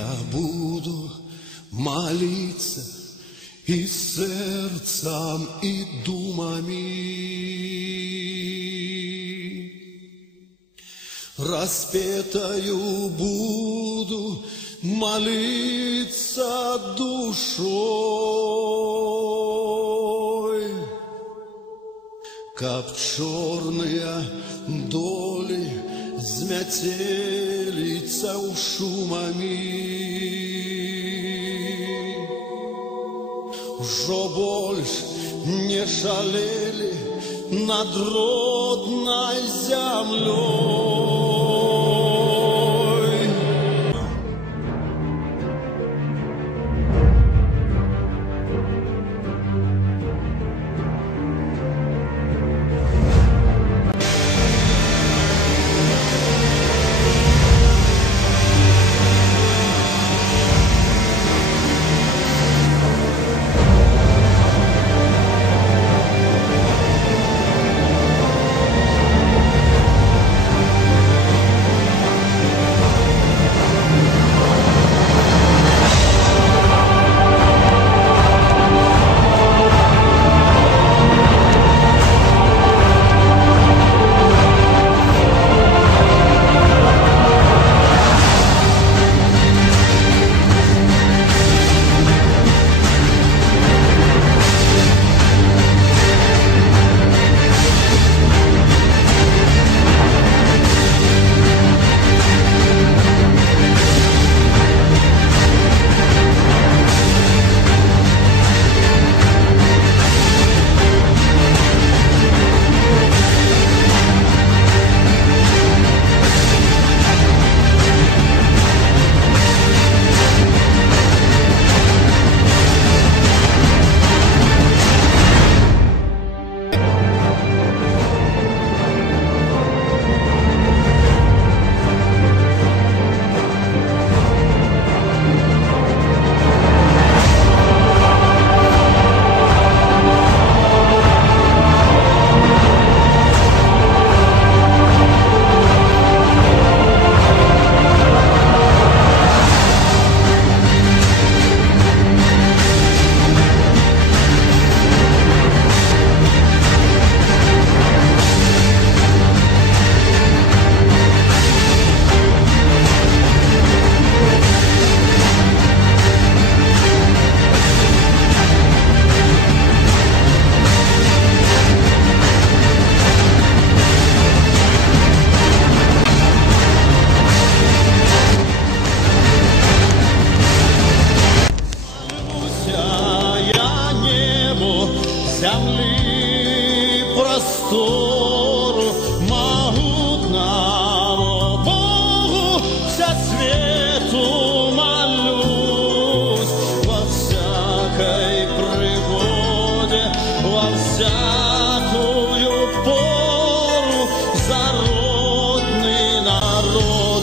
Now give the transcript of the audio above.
я буду молиться и сердцем, и думами. Распетою буду молиться душой, как черные доли змятелица у шумами. Уже больше не шалели над родной землей. Земли простору могутному Богу вся свету молюсь во всякой пригоде, во всякую пору за родный народ.